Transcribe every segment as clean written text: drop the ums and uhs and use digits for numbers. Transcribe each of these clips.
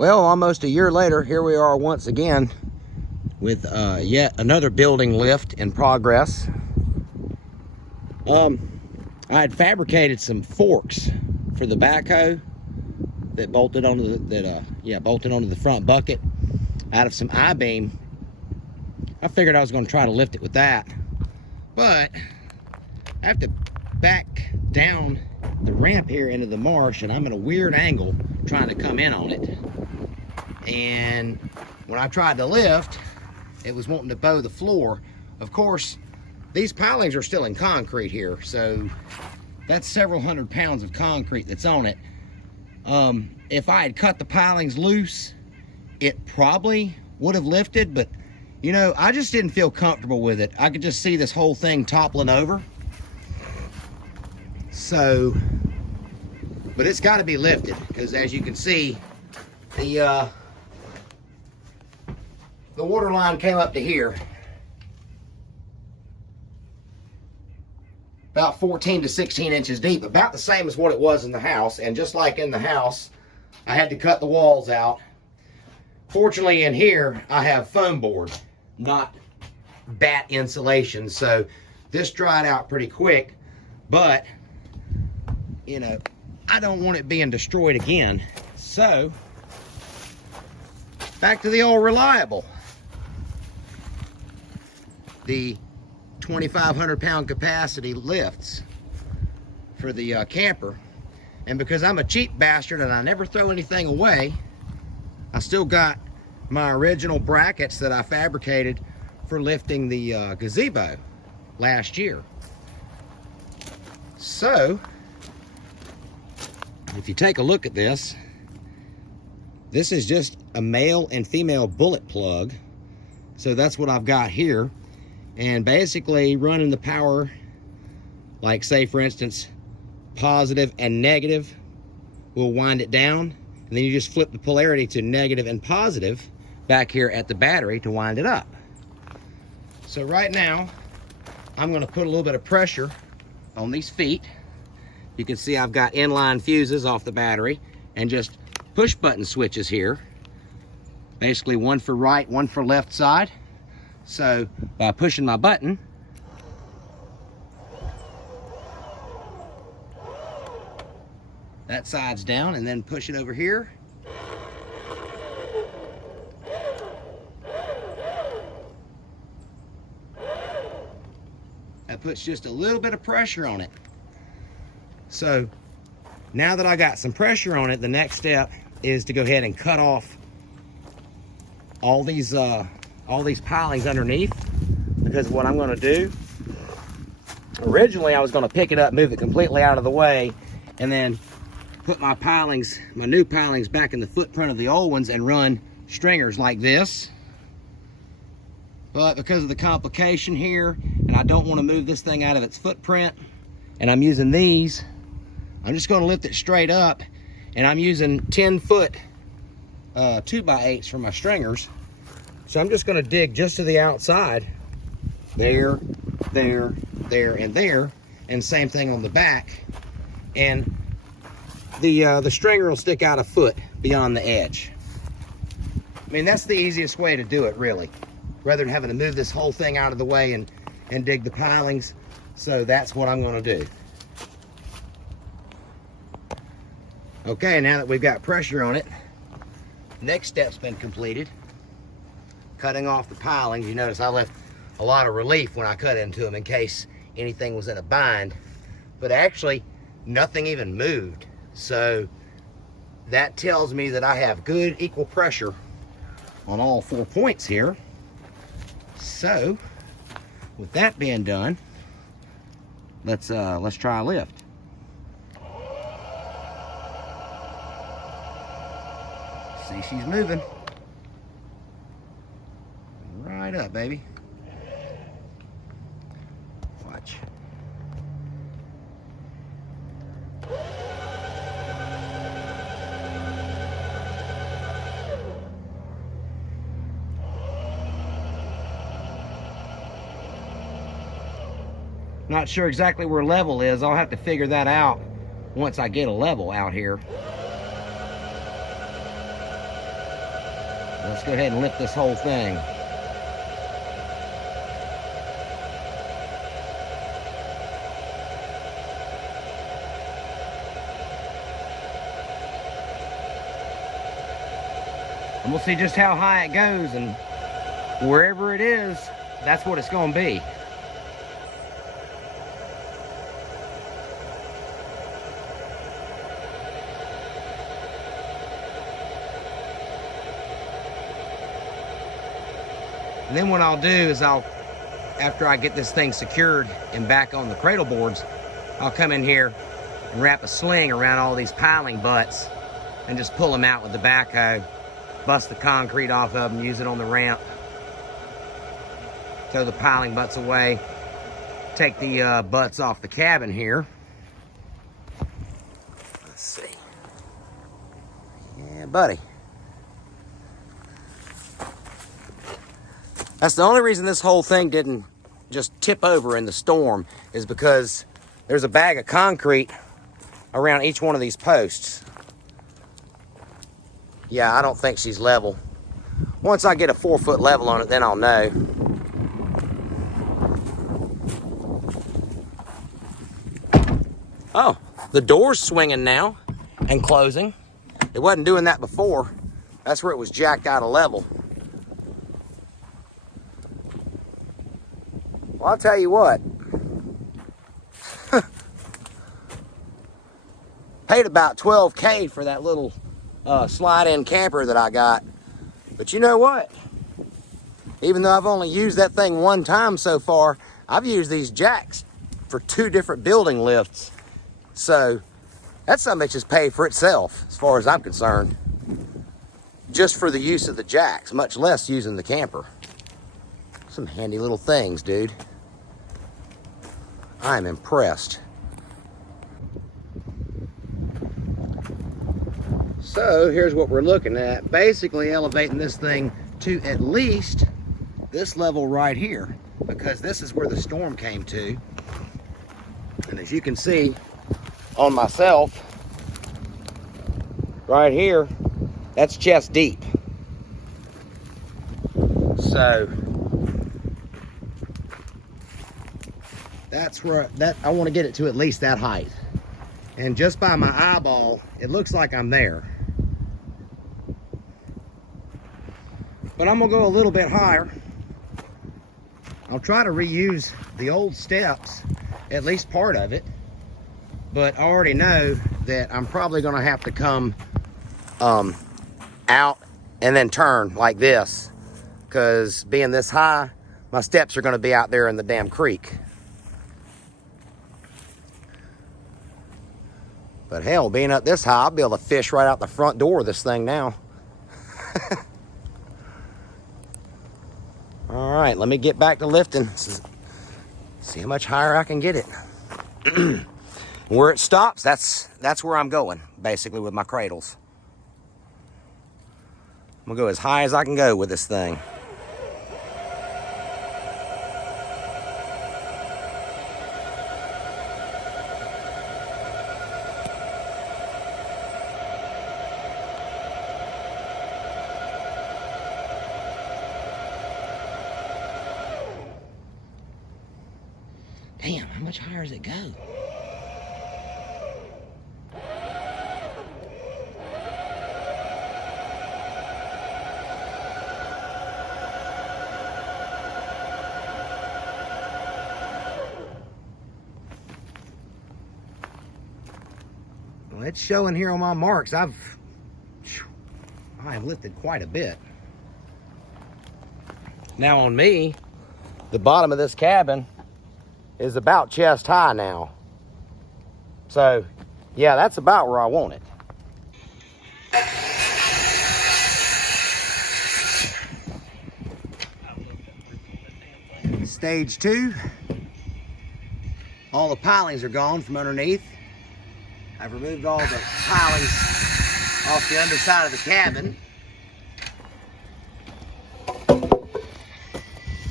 Well, almost a year later, here we are once again with yet another building lift in progress. I had fabricated some forks for the backhoe that bolted onto the front bucket out of some I-beam. I figured I was going to try to lift it with that, but I have to back down the ramp here into the marsh, and I'm at a weird angle trying to come in on it. And when I tried to lift, it was wanting to bow the floor. Of course, these pilings are still in concrete here, so that's several hundred pounds of concrete that's on it. If I had cut the pilings loose, it probably would have lifted, but you know, I just didn't feel comfortable with it. I could just see this whole thing toppling over. So, but it's got to be lifted, because as you can see, the water line came up to here, about 14 to 16 inches deep, about the same as what it was in the house. And just like in the house, I had to cut the walls out. Fortunately, in here I have foam board, not bat insulation, so this dried out pretty quick. But you know, I don't want it being destroyed again, so back to the old reliable. The 2,500 pound capacity lifts for the camper. And because I'm a cheap bastard and I never throw anything away, I still got my original brackets that I fabricated for lifting the gazebo last year. So if you take a look at this, this is just a male and female bullet plug. So that's what I've got here. And basically running the power, like say for instance, positive and negative will wind it down. And then you just flip the polarity to negative and positive back here at the battery to wind it up. So right now, I'm gonna put a little bit of pressure on these feet. You can see I've got inline fuses off the battery and just push button switches here. Basically one for right, one for left side. So by pushing my button, that side's down, and then push it over here. That puts just a little bit of pressure on it. So now that I got some pressure on it, the next step is to go ahead and cut off all these pilings underneath, because what I'm going to do, originally I was going to pick it up, move it completely out of the way, and then put my pilings, my new pilings, back in the footprint of the old ones and run stringers like this. But because of the complication here, and I don't want to move this thing out of its footprint, and I'm using these, I'm just going to lift it straight up, and I'm using 10-foot 2x8s for my stringers. So I'm just going to dig just to the outside, there, there, there, and there, and same thing on the back. And the stringer will stick out a foot beyond the edge. I mean, that's the easiest way to do it, really, rather than having to move this whole thing out of the way and dig the pilings. So that's what I'm going to do. Okay, now that we've got pressure on it, next step's been completed. Cutting off the pilings. You notice I left a lot of relief when I cut into them in case anything was in a bind, but actually nothing even moved. So that tells me that I have good equal pressure on all 4 points here. So with that being done, let's try a lift. See, she's moving. Right up, baby. Watch. Not sure exactly where level is. I'll have to figure that out once I get a level out here. Let's go ahead and lift this whole thing. And we'll see just how high it goes, and wherever it is, that's what it's going to be. And then what I'll do is after I get this thing secured and back on the cradle boards, I'll come in here and wrap a sling around all these piling butts and just pull them out with the backhoe, bust the concrete off of them, use it on the ramp, throw the piling butts away, take the butts off the cabin here. Let's see. Yeah, buddy. That's the only reason this whole thing didn't just tip over in the storm, is because there's a bag of concrete around each one of these posts. Yeah, I don't think she's level. Once I get a 4-foot level on it, then I'll know. Oh, the door's swinging now and closing. It wasn't doing that before. That's where it was jacked out of level. Well, I'll tell you what. Paid about $12K for that little slide-in camper that I got. But you know what? Even though I've only used that thing one time so far, I've used these jacks for 2 different building lifts. So that son bitch has paid for itself, as far as I'm concerned. Just for the use of the jacks, much less using the camper. Some handy little things, dude. I'm impressed. So here's what we're looking at. Basically elevating this thing to at least this level right here, because this is where the storm came to. And as you can see on myself, right here, that's chest deep. So that's where I want to get it to at least that height. And just by my eyeball, it looks like I'm there. But I'm gonna go a little bit higher. I'll try to reuse the old steps, at least part of it. But I already know that I'm probably gonna have to come out and then turn like this, because being this high, my steps are gonna be out there in the damn creek. But hell, being up this high, I'll be able to fish right out the front door of this thing now. All right, let me get back to lifting. See how much higher I can get it. Where it stops, that's where I'm going, basically, with my cradles. I'm gonna go as high as I can go with this thing. Damn, how much higher does it go? Well, it's showing here on my marks. I have lifted quite a bit. Now on me, the bottom of this cabin is about chest high now. So, yeah, that's about where I want it. Stage 2. All the pilings are gone from underneath. I've removed all the pilings off the underside of the cabin.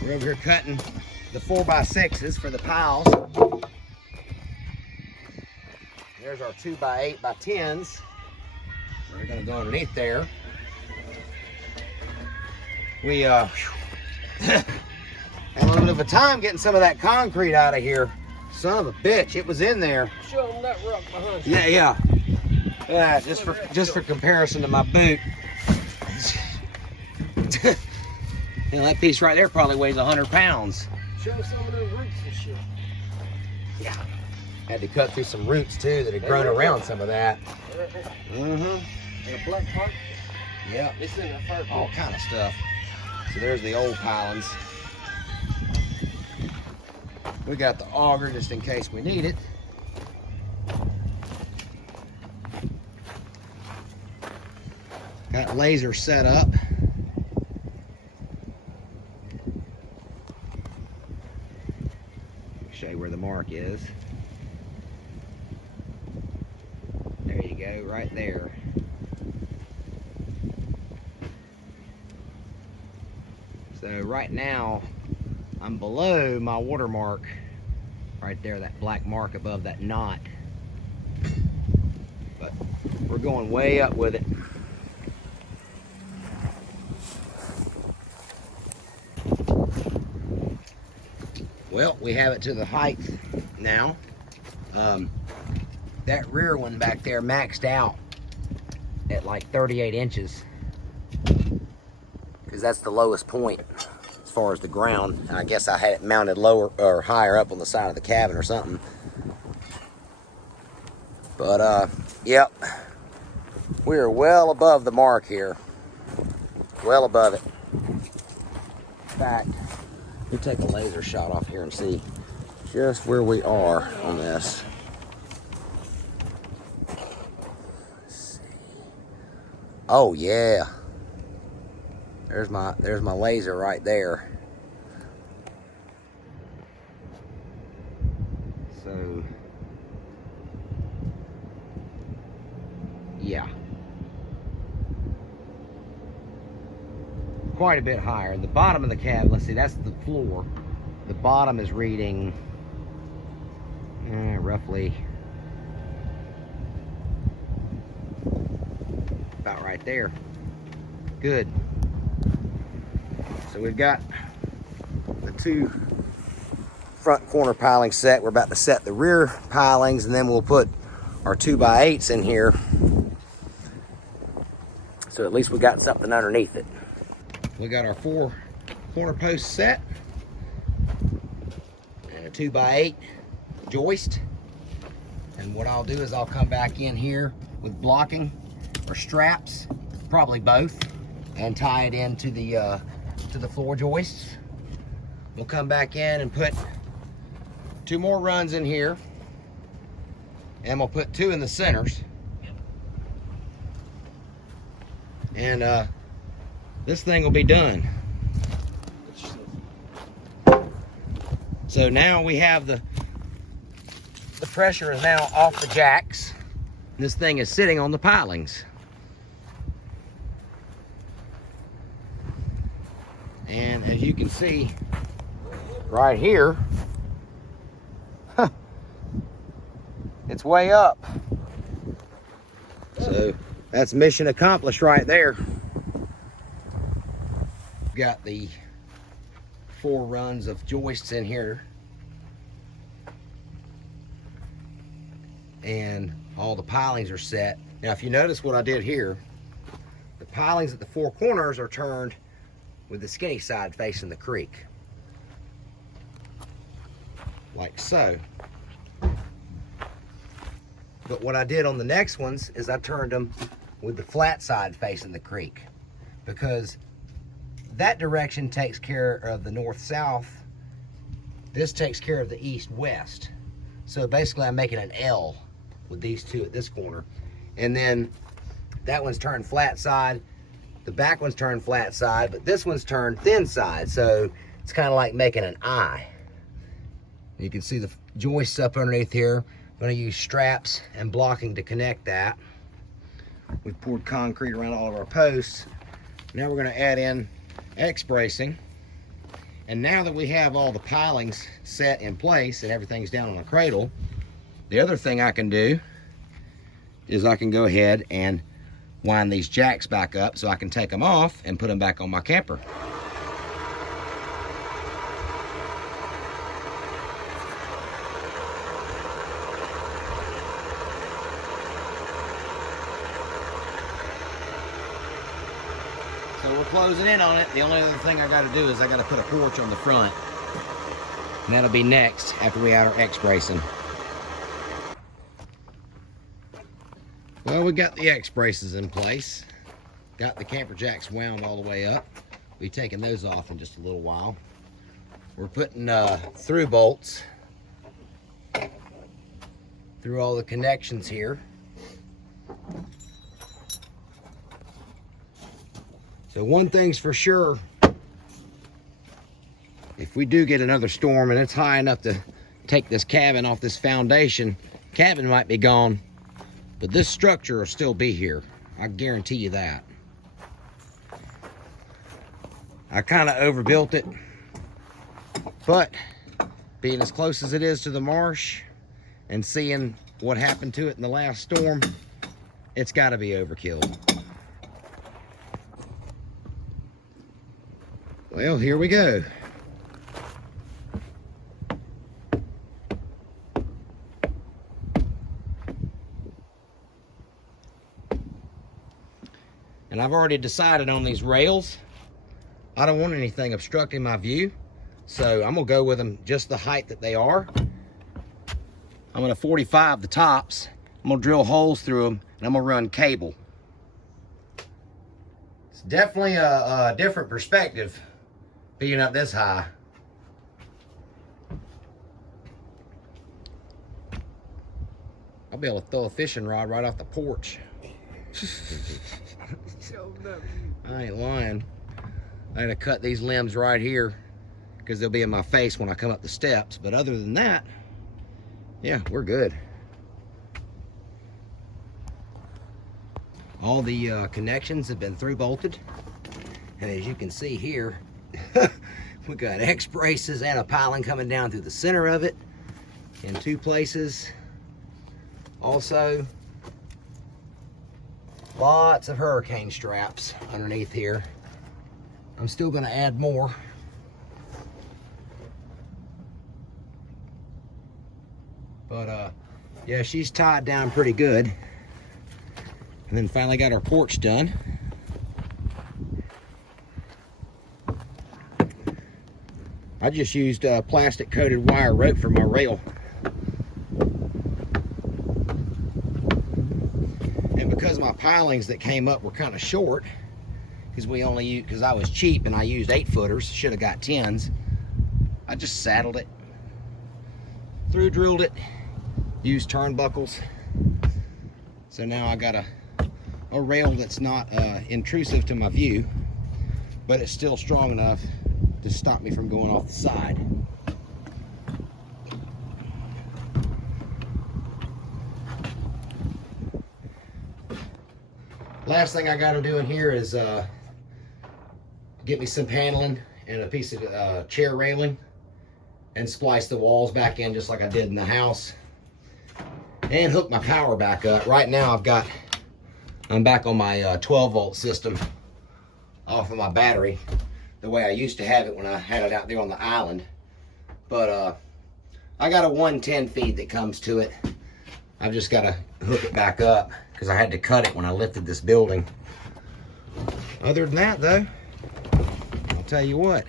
We're over here cutting the 4x6s for the piles. There's our 2x8x10s. They're gonna go underneath there. We had a little bit of a time getting some of that concrete out of here. Son of a bitch, it was in there. Show them that rock behind you. Yeah. Yeah, just for comparison to my boot. You know, that piece right there probably weighs 100 pounds. Show some of those roots and shit. Yeah. Had to cut through some roots too that had grown around some of that. And a black pipe. Yep. It's in the fire. All kind of stuff. So there's the old pilings. We got the auger just in case we need it. Got laser set up. Show you where the mark is. There you go, right there. So right now, I'm below my watermark, right there, that black mark above that knot. But we're going way up with it. Well, we have it to the height now. That rear one back there maxed out at like 38 inches. Because that's the lowest point as far as the ground. I guess I had it mounted lower or higher up on the side of the cabin or something. But yep, we are well above the mark here. Well above it. In fact, let me take a laser shot off here and see just where we are on this. Let's see. Oh yeah. There's my laser right there. So yeah. Quite a bit higher. The bottom of the cabin, let's see, that's the floor. The bottom is reading roughly about right there. Good. So we've got the two front corner pilings set. We're about to set the rear pilings, and then we'll put our 2x8s in here. So at least we got something underneath it. We got our 4 corner posts set and a 2x8 joist. And what I'll do is I'll come back in here with blocking or straps, probably both, and tie it into the floor joists. We'll come back in and put 2 more runs in here, and we'll put 2 in the centers. And this thing will be done. So now we have the pressure is now off the jacks. This thing is sitting on the pilings. And as you can see right here, it's way up. So that's mission accomplished right there. Got the 4 runs of joists in here, and all the pilings are set. Now if you notice what I did here, the pilings at the 4 corners are turned with the skinny side facing the creek, like so. But what I did on the next ones is I turned them with the flat side facing the creek, because that direction takes care of the north-south. This takes care of the east-west. So basically I'm making an L with these 2 at this corner. And then that one's turned flat side, the back one's turned flat side, but this one's turned thin side. So it's kind of like making an I. You can see the joists up underneath here. I'm gonna use straps and blocking to connect that. We've poured concrete around all of our posts. Now we're gonna add in X bracing. And now that we have all the pilings set in place and everything's down on a cradle, the other thing I can do is I can go ahead and wind these jacks back up so I can take them off and put them back on my camper. So we're closing in on it. The only other thing I got to do is I got to put a porch on the front. And that'll be next after we add our X-bracing. Well, we got the X-braces in place. Got the camper jacks wound all the way up. We'll be taking those off in just a little while. We're putting through bolts through all the connections here. So one thing's for sure, if we do get another storm and it's high enough to take this cabin off this foundation, cabin might be gone, but this structure will still be here. I guarantee you that. I kind of overbuilt it, but being as close as it is to the marsh and seeing what happened to it in the last storm, it's got to be overkill. Well, here we go. And I've already decided on these rails. I don't want anything obstructing my view, so I'm gonna go with them just the height that they are. I'm gonna 45 the tops. I'm gonna drill holes through them, and I'm gonna run cable. It's definitely a different perspective being up this high. I'll be able to throw a fishing rod right off the porch. I ain't lying. I gotta cut these limbs right here because they'll be in my face when I come up the steps. But other than that, yeah, we're good. All the connections have been through bolted. And as you can see here, we got X braces and a piling coming down through the center of it in 2 places. Also, lots of hurricane straps underneath here. I'm still gonna add more. But yeah, she's tied down pretty good. And then finally got our porch done. I just used plastic coated wire rope for my rail. And because my pilings that came up were kind of short, because I was cheap and I used 8-footers, should have got 10s, I just saddled it, through drilled it, used turnbuckles. So now I got a rail that's not intrusive to my view, but it's still strong enough to stop me from going off the side. Last thing I got to do in here is get me some paneling and a piece of chair railing and splice the walls back in just like I did in the house and hook my power back up. Right now I'm back on my 12-volt system off of my battery the way I used to have it when I had it out there on the island. But I got a 110 feed that comes to it. I've just got to hook it back up because I had to cut it when I lifted this building. Other than that though, I'll tell you what,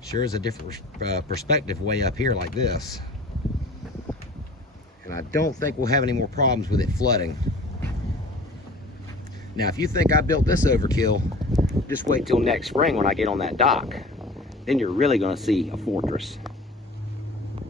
sure is a different perspective way up here like this. And I don't think we'll have any more problems with it flooding. Now, if you think I built this overkill, just wait till next spring when I get on that dock. Then you're really gonna see a fortress.